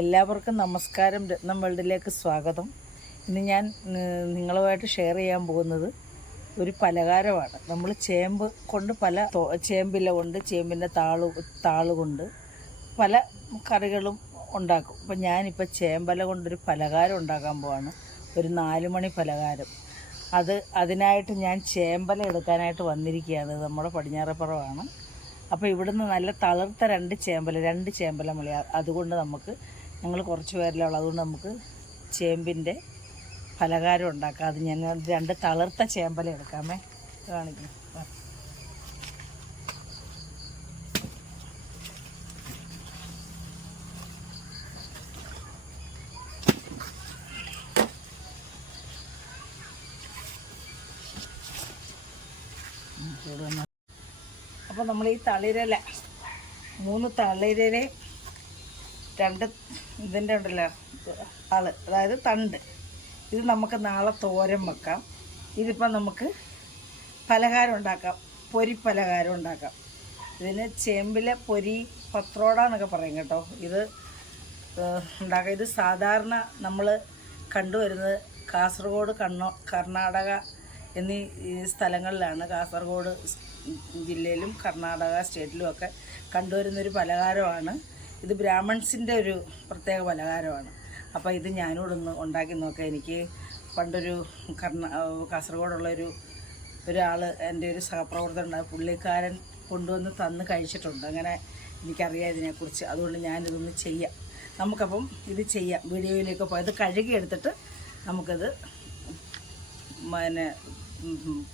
എല്ലാവർക്കും നമസ്കാരം. രത്നം വേൾഡിലേക്ക് സ്വാഗതം. ഇന്ന് ഞാൻ നിങ്ങളുമായിട്ട് ഷെയർ ചെയ്യാൻ പോകുന്നത് ഒരു പലഹാരമാണ്. നമ്മൾ ചേമ്പ് കൊണ്ട് ചേമ്പില കൊണ്ട്, ചേമ്പിൻ്റെ താള് കൊണ്ട് പല കറികളും ഉണ്ടാക്കും. അപ്പം ഞാനിപ്പോൾ ചേമ്പല കൊണ്ടൊരു പലഹാരം ഉണ്ടാക്കാൻ പോവാണ്. ഒരു 4 മണി പലഹാരം. അതിനായിട്ട് ഞാൻ ചേമ്പല എടുക്കാനായിട്ട് വന്നിരിക്കുകയാണ്. നമ്മുടെ പടിഞ്ഞാറപ്പുറമാണ്. അപ്പോൾ ഇവിടുന്ന് നല്ല തളിർത്ത 2 ചേമ്പല മതി. അതുകൊണ്ട് ഞങ്ങൾ കുറച്ച് പേരിലുള്ള, അതുകൊണ്ട് നമുക്ക് ചേമ്പിൻ്റെ പലഹാരം ഉണ്ടാക്കാം. അത് ഞാൻ 2 തളിർത്ത ചേമ്പല എടുക്കാമേ. കാണിക്കും. അപ്പോൾ നമ്മൾ ഈ തളിരല 3 തളിരലെ 2 ഇതിൻ്റെ ഉണ്ടല്ലോ ആള്, അതായത് തണ്ട്, ഇത് നമുക്ക് നാളെ തോരൻ വെക്കാം. ഇതിപ്പോൾ നമുക്ക് പലഹാരം ഉണ്ടാക്കാം, പൊരി പലഹാരം ഉണ്ടാക്കാം. ഇതിന് ചേമ്പിലെ പൊരി പത്രോട എന്നൊക്കെ പറയും കേട്ടോ. ഇത് ഉണ്ടാക്കാം. ഇത് സാധാരണ നമ്മൾ കണ്ടുവരുന്നത് കാസർഗോഡ്, കർണാടക എന്നീ സ്ഥലങ്ങളിലാണ്. കാസർഗോഡ് ജില്ലയിലും കർണാടക സ്റ്റേറ്റിലും ഒക്കെ കണ്ടുവരുന്നൊരു പലഹാരമാണ്. ഇത് ബ്രാഹ്മൺസിൻ്റെ ഒരു പ്രത്യേക പലഹാരമാണ്. അപ്പോൾ ഇത് ഞാനോടൊന്ന് ഉണ്ടാക്കി നോക്കാം. എനിക്ക് പണ്ടൊരു കാസർഗോഡുള്ള ഒരാൾ, എൻ്റെ ഒരു സഹപ്രവർത്തകനുണ്ട്, പുള്ളിക്കാരൻ കൊണ്ടുവന്ന് തന്ന് കഴിച്ചിട്ടുണ്ട്. അങ്ങനെ എനിക്കറിയാം ഇതിനെക്കുറിച്ച്. അതുകൊണ്ട് ഞാനിതൊന്ന് ചെയ്യാം. നമുക്കപ്പം ഇത് ചെയ്യാം. വീഡിയോയിലേക്ക് പോയി ഇത് കഴുകിയെടുത്തിട്ട് നമുക്കത്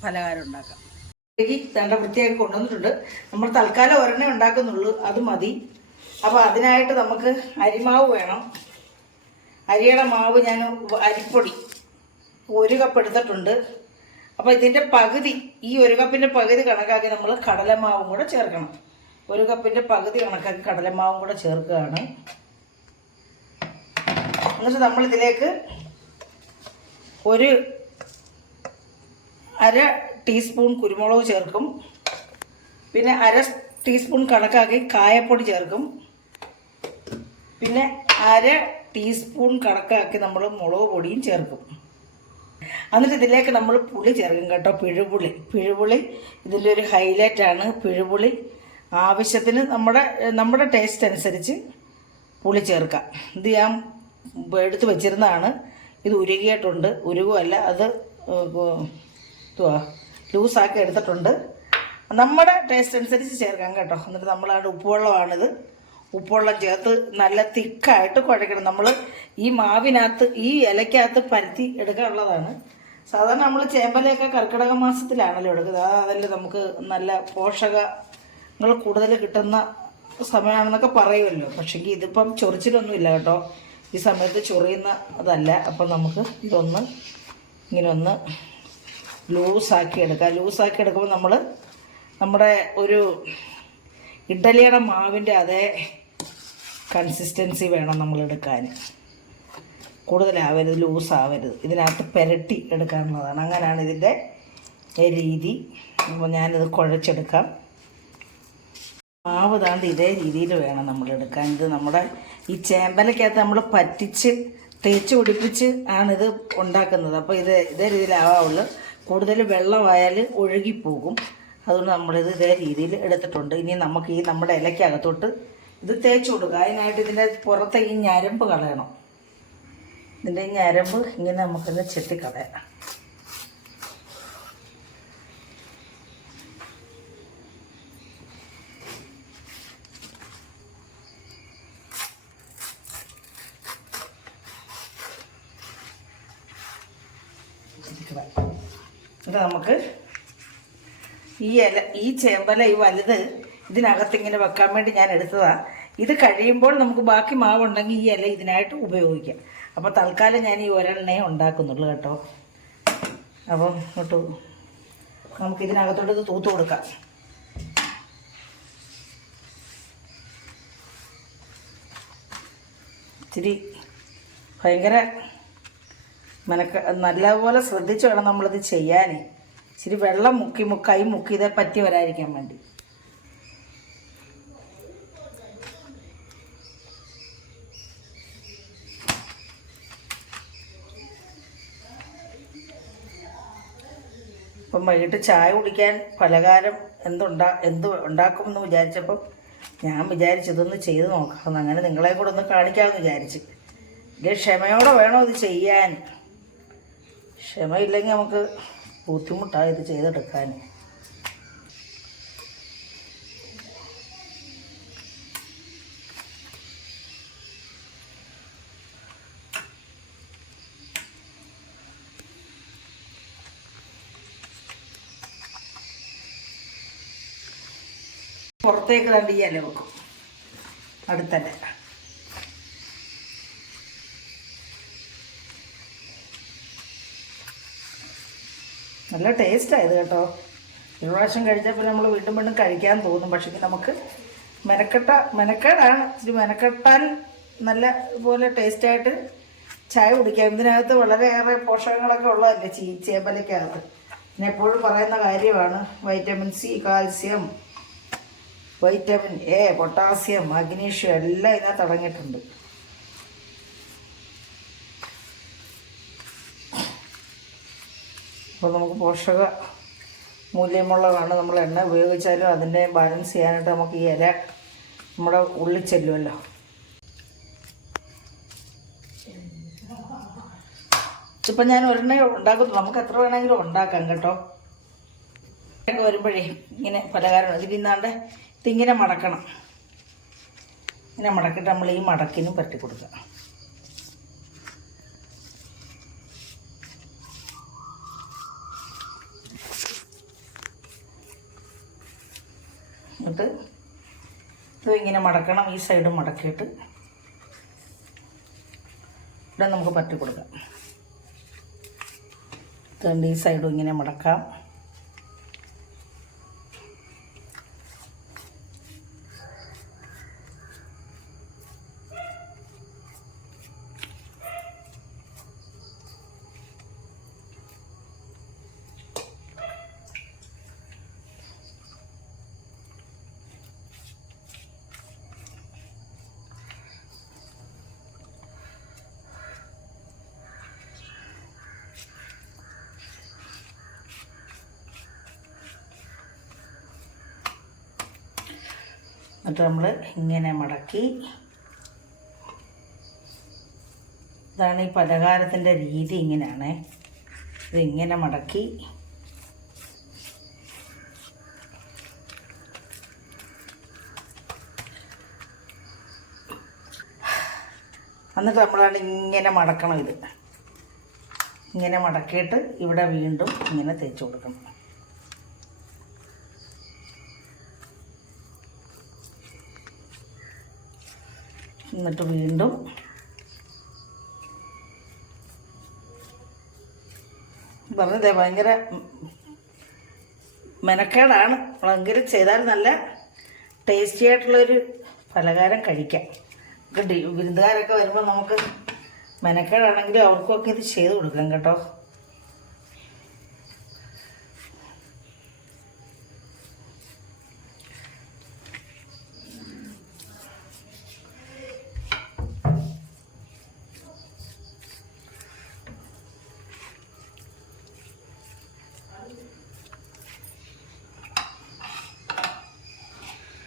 പലഹാരം ഉണ്ടാക്കാം. കഴുകി തണ്ട വൃത്തിയാക്കി കൊണ്ടുവന്നിട്ടുണ്ട്. നമ്മൾ തൽക്കാലം ഒരെണ്ണേ ഉണ്ടാക്കുന്നുള്ളൂ, അത് മതി. അപ്പോൾ അതിനായിട്ട് നമുക്ക് അരിമാവ് വേണം. അരിയുടെ മാവ് ഞാൻ അരിപ്പൊടി 1 കപ്പ് എടുത്തിട്ടുണ്ട്. അപ്പോൾ ഇതിൻ്റെ പകുതി, ഈ 1 കപ്പിൻ്റെ പകുതി കണക്കാക്കി നമ്മൾ കടലമാവും കൂടെ ചേർക്കണം. 1 കപ്പിൻ്റെ പകുതി കണക്കാക്കി കടലമാവും കൂടെ ചേർക്കുകയാണ്. എന്നിട്ട് നമ്മളിതിലേക്ക് 1/2 ടീസ്പൂൺ കുരുമുളക് ചേർക്കും. പിന്നെ 1/2 ടീസ്പൂൺ കണക്കാക്കി കായപ്പൊടി ചേർക്കും. പിന്നെ 1/2 ടീസ്പൂൺ കണക്കാക്കി നമ്മൾ മുളക് പൊടിയും ചേർക്കും. എന്നിട്ട് ഇതിലേക്ക് നമ്മൾ പുളി ചേർക്കും കേട്ടോ. പിഴുപുളി ഇതിൻ്റെ ഒരു ഹൈലൈറ്റാണ്. പിഴുപുളി ആവശ്യത്തിന് നമ്മുടെ ടേസ്റ്റ് അനുസരിച്ച് പുളി ചേർക്കാം. ഇത് ഞാൻ എടുത്ത് വെച്ചിരുന്നതാണ്. ഇത് ഉരുകിയിട്ടുണ്ട്. ഉരുകുമല്ല, അത് ലൂസാക്കി എടുത്തിട്ടുണ്ട്. നമ്മുടെ ടേസ്റ്റ് അനുസരിച്ച് ചേർക്കാം കേട്ടോ. എന്നിട്ട് നമ്മളവിടെ ഉപ്പുവെള്ളമാണിത്. ഉപ്പുവെള്ളം ചേർത്ത് നല്ല തിക്കായിട്ട് കുഴക്കണം. നമ്മൾ ഈ മാവിനകത്ത്, ഈ ഇലയ്ക്കകത്ത് പരത്തി എടുക്കാനുള്ളതാണ്. സാധാരണ നമ്മൾ ചേമ്പലയൊക്കെ കർക്കിടക മാസത്തിലാണല്ലോ എടുക്കുന്നത്. അതല്ലേ നമുക്ക് നല്ല പോഷകങ്ങൾ കൂടുതൽ കിട്ടുന്ന സമയമാണെന്നൊക്കെ പറയുമല്ലോ. പക്ഷേങ്കിൽ ഇതിപ്പം ചൊറിച്ചിലൊന്നുമില്ല കേട്ടോ. ഈ സമയത്ത് ചൊറിയുന്ന അതല്ല. അപ്പം നമുക്ക് ഇതൊന്ന് ഇങ്ങനെ ലൂസാക്കി എടുക്കാം. ലൂസാക്കി എടുക്കുമ്പോൾ നമ്മുടെ ഒരു ഇഡ്ഡലിയുടെ മാവിൻ്റെ അതേ കൺസിസ്റ്റൻസി വേണം നമ്മൾ എടുക്കാൻ. കൂടുതലാവരുത്, ലൂസാവരുത്. ഇതിനകത്ത് പുരട്ടി എടുക്കാനുള്ളതാണ്. അങ്ങനെയാണ് ഇതിൻ്റെ രീതി. അപ്പോൾ ഞാനിത് കുഴച്ചെടുക്കാം. മാവ് താണ്ട് ഇതേ രീതിയിൽ വേണം നമ്മൾ എടുക്കാൻ. ഇത് നമ്മുടെ ഈ ചേമ്പലക്കകത്ത് നമ്മൾ പറ്റിച്ച് തേച്ച് പിടിപ്പിച്ച് ആണിത് ഉണ്ടാക്കുന്നത്. അപ്പോൾ ഇതേ രീതിയിലാവുള്ളൂ. കൂടുതൽ വെള്ളമായാൽ ഒഴുകിപ്പോകും. അതുകൊണ്ട് നമ്മളിത് ഇതേ രീതിയിൽ എടുത്തിട്ടുണ്ട്. ഇനി നമുക്ക് നമ്മുടെ ഇലയ്ക്കകത്തോട്ട് ഇത് തേച്ച് കൊടുക്കുക. അതിനായിട്ട് ഇതിൻ്റെ പുറത്തെ ഈ ഞരമ്പ് കളയണം. ഇതിൻ്റെ ഈ ഞരമ്പ് ഇങ്ങനെ നമുക്കിത് ചെത്തിക്കളയാം. ഇത് നമുക്ക് ഈ ചേമ്പല ഈ വലുത് ഇതിനകത്ത് ഇങ്ങനെ വെക്കാൻ വേണ്ടി ഞാൻ എടുത്തതാണ്. ഇത് കഴിയുമ്പോൾ നമുക്ക് ബാക്കി മാവുണ്ടെങ്കിൽ ഈ ഇല ഇതിനായിട്ട് ഉപയോഗിക്കാം. അപ്പോൾ തൽക്കാലം ഞാൻ ഈ ഒരെണ്ണേ ഉണ്ടാക്കുന്നുള്ളൂ കേട്ടോ. അപ്പം നമുക്ക് ഇതിനകത്തോട്ട് ഇത് തൂത്ത് കൊടുക്കാം. ഇച്ചിരി ഭയങ്കര നല്ലപോലെ ശ്രദ്ധിച്ച് വേണം നമ്മളിത് ചെയ്യാൻ. ഇച്ചിരി വെള്ളം കൈ മുക്കി ഇതേ പറ്റി വരാതിരിക്കാൻ വേണ്ടി. അപ്പം വൈകിട്ട് ചായ കുടിക്കാൻ പലഹാരം എന്ത് ഉണ്ടാക്കുമെന്ന് വിചാരിച്ചപ്പം ഞാൻ വിചാരിച്ചതൊന്ന് ചെയ്ത് നോക്കാം. അങ്ങനെ നിങ്ങളെ കൂടെ ഒന്ന് കാണിക്കാമെന്ന് വിചാരിച്ച്. ഇത് ക്ഷമയോടെ വേണം ഇത് ചെയ്യാൻ. ക്ഷമയില്ലെങ്കിൽ നമുക്ക് ബുദ്ധിമുട്ടാണ് ഇത് ചെയ്തെടുക്കാൻ. പുറത്തേക്ക് കണ്ട് ഈ ഇല വെക്കും അടുത്തന്നെ. നല്ല ടേസ്റ്റായത് കേട്ടോ. ഒരു പ്രാവശ്യം കഴിച്ചപ്പോൾ നമ്മൾ വീണ്ടും വീണ്ടും കഴിക്കാൻ തോന്നും. പക്ഷേ നമുക്ക് മെനക്കേടാണ്. ഇച്ചിരി മെനക്കെട്ടാൽ നല്ല പോലെ ടേസ്റ്റായിട്ട് ചായ കുടിക്കാം. ഇതിനകത്ത് വളരെയേറെ പോഷകങ്ങളൊക്കെ ഉള്ളതല്ലേ ചേമ്പലയ്ക്കകത്ത്. പിന്നെ എപ്പോഴും പറയുന്ന കാര്യമാണ് vitamin C, calcium, vitamin A, potassium, magnesium എല്ലാം ഇതിനകത്ത് അടങ്ങിയിട്ടുണ്ട്. അപ്പോൾ നമുക്ക് പോഷക മൂല്യമുള്ളതാണ്. നമ്മൾ എണ്ണ ഉപയോഗിച്ചാലും അതിൻ്റെ ബാലൻസ് ചെയ്യാനായിട്ട് നമുക്ക് ഈ ഇല നമ്മുടെ ഉള്ളിൽ ചെല്ലുമല്ലോ. ഇപ്പം ഞാൻ ഒരെണ്ണ ഉണ്ടാക്കുന്നു. നമുക്ക് എത്ര വേണമെങ്കിലും ഉണ്ടാക്കാം കേട്ടോ. ഒക്കെ വരുമ്പോഴേ ഇങ്ങനെ പലഹാരം ഇതിന്നാണ്ട് ഇതിങ്ങനെ മടക്കണം. ഇങ്ങനെ മടക്കിയിട്ട് നമ്മൾ ഈ മടക്കിനും പറ്റി കൊടുക്കാം. എന്നിട്ട് ഇത് ഇങ്ങനെ മടക്കണം. ഈ സൈഡ് മടക്കിയിട്ട് ഇവിടെ നമുക്ക് പറ്റി കൊടുക്കാം. അതുകൊണ്ട് ഈ സൈഡും ഇങ്ങനെ മടക്കാം. എന്നിട്ട് നമ്മൾ ഇങ്ങനെ മടക്കി, ഇതാണ് ഈ പലഹാരത്തിൻ്റെ രീതി. ഇങ്ങനെയാണ് ഇതിങ്ങനെ മടക്കി എന്നിട്ട് നമ്മളാണ് ഇങ്ങനെ മടക്കണം. ഇത് ഇങ്ങനെ മടക്കിയിട്ട് ഇവിടെ വീണ്ടും ഇങ്ങനെ തേച്ച് കൊടുക്കണം. എന്നിട്ട് വീണ്ടും പറഞ്ഞതേ ഭയങ്കര മെനക്കേടാണ്. നമ്മളെങ്കിലും ചെയ്താൽ നല്ല ടേസ്റ്റി ആയിട്ടുള്ളൊരു പലഹാരം കഴിക്കാം. വിരുന്നുകാരൊക്കെ വരുമ്പോൾ നമുക്ക് മെനക്കേടാണെങ്കിലും അവർക്കൊക്കെ ഇത് ചെയ്ത് കൊടുക്കാം കേട്ടോ.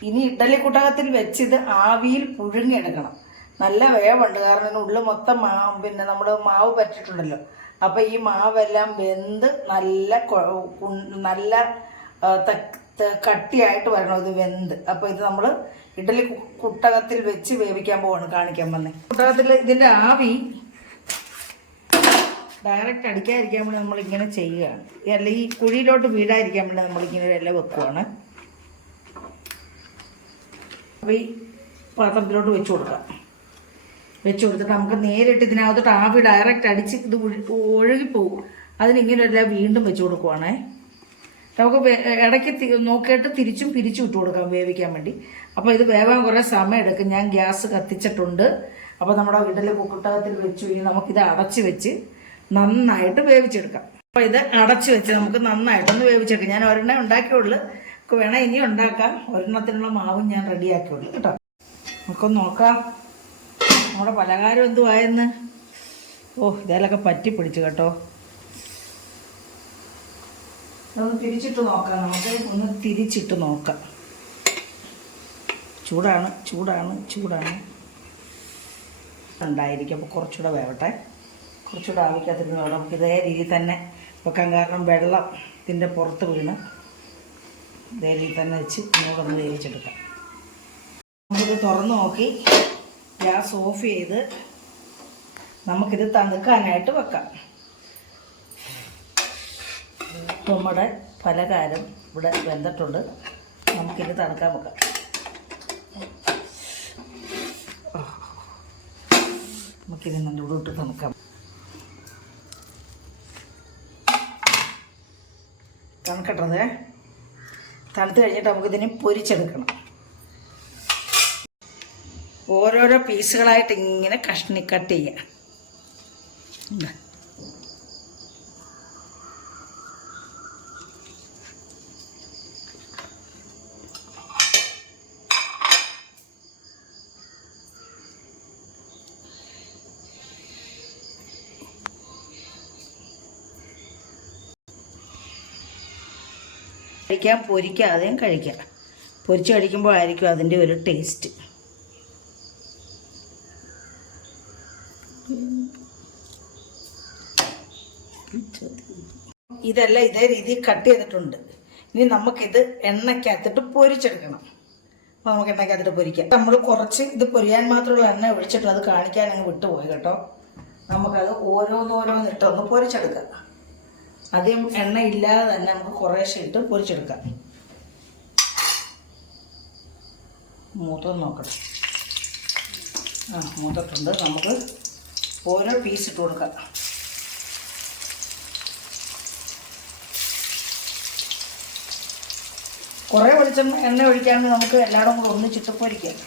ഇനി ഇഡ്ഡലി കുട്ടകത്തിൽ വെച്ചിത് ആവിയിൽ പുഴുങ്ങിയെടുക്കണം. നല്ല വേവുണ്ട്. കാരണം ഉള്ളിൽ മൊത്തം നമ്മൾ മാവ് പറ്റിയിട്ടുണ്ടല്ലോ. അപ്പോൾ ഈ മാവെല്ലാം വെന്ത് നല്ല കട്ടിയായിട്ട് വരണം ഇത് വെന്ത്. അപ്പോൾ ഇത് നമ്മൾ ഇഡ്ഡലി കുട്ടകത്തിൽ വെച്ച് വേവിക്കാൻ പോവാണ്, കാണിക്കാൻ വന്നേ. കുട്ടകത്തിൽ ഇതിൻ്റെ ആവി ഡയറക്റ്റ് അടിക്കാതിരിക്കാൻ വേണ്ടി നമ്മളിങ്ങനെ ചെയ്യുകയാണ്. അല്ല ഈ കുഴിയിലോട്ട് വീഴാതിരിക്കാൻ വേണ്ടി നമ്മളിങ്ങനെ ഒരു ഇല വെക്കുവാണ്. അപ്പോൾ ഈ പാത്രത്തിലോട്ട് വെച്ച് കൊടുക്കാം. വെച്ച് കൊടുത്തിട്ട് നമുക്ക് നേരിട്ട് ഇതിനകത്തോട്ട് ആവി ഡയറക്റ്റ് അടിച്ച് ഇത് ഒഴുകിപ്പോവും. അതിനിങ്ങനെ ഒരു ഇല വീണ്ടും വെച്ച് കൊടുക്കുവാണേ. നമുക്ക് ഇടയ്ക്ക് നോക്കിയിട്ട് തിരിച്ചും പിരിച്ചും ഇട്ട് കൊടുക്കാം വേവിക്കാൻ വേണ്ടി. അപ്പോൾ ഇത് വേവാൻ കുറേ സമയം എടുക്കും. ഞാൻ ഗ്യാസ് കത്തിച്ചിട്ടുണ്ട്. അപ്പോൾ നമ്മുടെ ഇഡ്ഡലി കുട്ടകത്തിൽ വെച്ചു. ഇനി നമുക്കിത് അടച്ച് വെച്ച് നന്നായിട്ട് വേവിച്ചെടുക്കാം. അപ്പോൾ ഇത് അടച്ച് വെച്ച് നമുക്ക് നന്നായിട്ടൊന്ന് വേവിച്ചെടുക്കാം. ഞാൻ ഒരെണ്ണം ഉണ്ടാക്കിയുള്ളൂ. വേണം ഇനി ഉണ്ടാക്കാം. ഒരെണ്ണത്തിനുള്ള മാവും ഞാൻ റെഡിയാക്കിയുള്ളൂ കേട്ടോ. നമുക്കൊന്ന് നോക്കാം നമ്മുടെ പലഹാരം എന്തുവായെന്ന്. ഓ, ഇതിലൊക്കെ പറ്റി പിടിച്ചു കേട്ടോ. അതൊന്ന് തിരിച്ചിട്ട് നോക്കാം. നമുക്ക് ഒന്ന് തിരിച്ചിട്ട് നോക്കാം. ചൂടാണ് ചൂടാണ് ചൂടാണ് ഉണ്ടായിരിക്കും. അപ്പോൾ കുറച്ചുകൂടെ വേവട്ടെ. കുറച്ചുകൂടെ ആവിക്കകത്തിരുന്ന് വേണം. നമുക്ക് ഇതേ രീതിയിൽ തന്നെ വെക്കാൻ. കാരണം വെള്ളം ഇതിൻ്റെ പുറത്ത് വീണ് ഇതേ രീതിയിൽ തന്നെ വെച്ച് ഒന്നുകൂടെ വേവിച്ചെടുക്കാം. നമുക്കിത് തുറന്ന് നോക്കി ഗ്യാസ് ഓഫ് ചെയ്ത് നമുക്കിത് തണുക്കാനായിട്ട് വെക്കാം. നമ്മുടെ പലകാരം ഇവിടെ വെന്തിട്ടുണ്ട്. നമുക്കിത് തണുക്കാൻ വെക്കാം. നമുക്കിത് നല്ലൂടെ ഇട്ട് തണുക്കാം. തണുക്കട്ടത്. തണുത്ത് കഴിഞ്ഞിട്ട് നമുക്കിതിനെ പൊരിച്ചെടുക്കണം. ഓരോരോ പീസുകളായിട്ട് ഇങ്ങനെ കട്ട് ചെയ്യാം. കഴിക്കാം, പൊരിക്കാതെയും കഴിക്കാം. പൊരിച്ച് കഴിക്കുമ്പോഴായിരിക്കും അതിൻ്റെ ഒരു ടേസ്റ്റ്. ഇതെല്ലാം ഇതേ രീതിയിൽ കട്ട് ചെയ്തിട്ടുണ്ട്. ഇനി നമുക്കിത് എണ്ണയ്ക്കകത്തിട്ട് പൊരിച്ചെടുക്കണം. അപ്പോൾ നമുക്ക് എണ്ണയ്ക്കകത്തിട്ട് പൊരിക്കാം. നമ്മൾ കുറച്ച് ഇത് പൊരിയാൻ മാത്രമുള്ള എണ്ണ ഒഴിച്ചിട്ട് അത് കാണിക്കാൻ അങ്ങ് വിട്ടുപോയി കേട്ടോ. നമുക്കത് ഓരോന്നിട്ടൊന്ന് പൊരിച്ചെടുക്കാം. ആദ്യം എണ്ണ ഇല്ലാതെ തന്നെ നമുക്ക് കുറേശ്ശെ ഇട്ട് പൊരിച്ചെടുക്കാം. മൂത്തൊന്ന് നോക്കണം. മൂത്തിട്ടുണ്ട്. നമുക്ക് ഓരോ പീസ് ഇട്ട് കൊടുക്കാം. കുറേ എണ്ണ ഒഴിക്കാമെങ്കിൽ നമുക്ക് എല്ലായിടും കൂടെ ഒന്നിച്ചിട്ട് പൊരിക്കാം.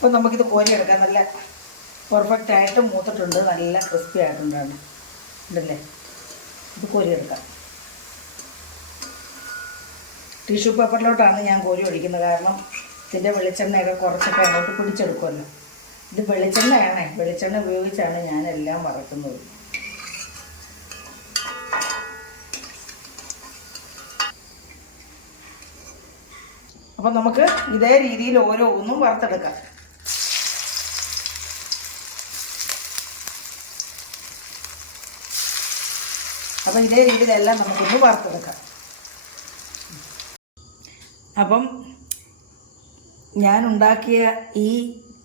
അപ്പോൾ നമുക്കിത് കോരിയെടുക്കാം. നല്ല പെർഫെക്റ്റ് ആയിട്ട് മൂത്തിട്ടുണ്ട്. നല്ല ക്രിസ്പി ആയിട്ടുണ്ടാണ് ഉണ്ടല്ലേ. ഇത് കോരിയെടുക്കാം. ടിഷ്യൂ പേപ്പറിലോട്ടാണ് ഞാൻ കോരി ഒഴിക്കുന്നത്. കാരണം ഇതിൻ്റെ വെളിച്ചെണ്ണയൊക്കെ കുറച്ചൊക്കെ അങ്ങോട്ട് പിടിച്ചെടുക്കുമല്ലോ. ഇത് വെളിച്ചെണ്ണയാണ്. വെളിച്ചെണ്ണ ഉപയോഗിച്ചാണ് ഞാനെല്ലാം വറക്കുന്നത്. അപ്പം നമുക്ക് ഇതേ രീതിയിൽ ഓരോന്നും വറുത്തെടുക്കാം. അപ്പം ഇതേ രീതിയിലെല്ലാം നമുക്കൊന്ന് വറുത്തെടുക്കാം. അപ്പം ഞാനുണ്ടാക്കിയ ഈ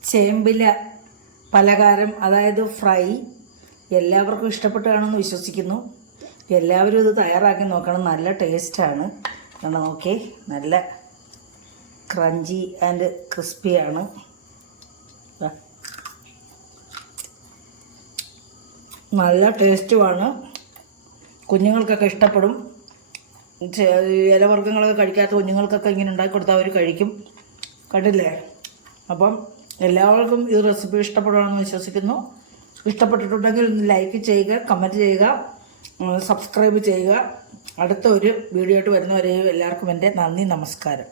ചേമ്പില പലഹാരം, അതായത് ഫ്രൈ, എല്ലാവർക്കും ഇഷ്ടപ്പെട്ട് കാണുമെന്ന് വിശ്വസിക്കുന്നു. എല്ലാവരും ഇത് തയ്യാറാക്കി നോക്കണം. നല്ല ടേസ്റ്റാണ്. കാരണം നോക്കി, നല്ല ക്രഞ്ചി ആൻഡ് ക്രിസ്പിയാണ്. നല്ല ടേസ്റ്റുമാണ്. കുഞ്ഞുങ്ങൾക്കൊക്കെ ഇഷ്ടപ്പെടും. ഇലവർഗ്ഗങ്ങളൊക്കെ കഴിക്കാത്ത കുഞ്ഞുങ്ങൾക്കൊക്കെ ഇങ്ങനെ ഉണ്ടാക്കി കൊടുത്താൽ അവർ കഴിക്കും. കണ്ടില്ലേ? അപ്പം എല്ലാവർക്കും ഈ റെസിപ്പി ഇഷ്ടപ്പെടുകയാണെന്ന് വിശ്വസിക്കുന്നു. ഇഷ്ടപ്പെട്ടിട്ടുണ്ടെങ്കിൽ ഒന്ന് ലൈക്ക് ചെയ്യുക, കമൻറ്റ് ചെയ്യുക, സബ്സ്ക്രൈബ് ചെയ്യുക. അടുത്ത ഒരു വീഡിയോ ആയിട്ട് വരുന്നവരെയും എല്ലാവർക്കും എൻ്റെ നന്ദി, നമസ്കാരം.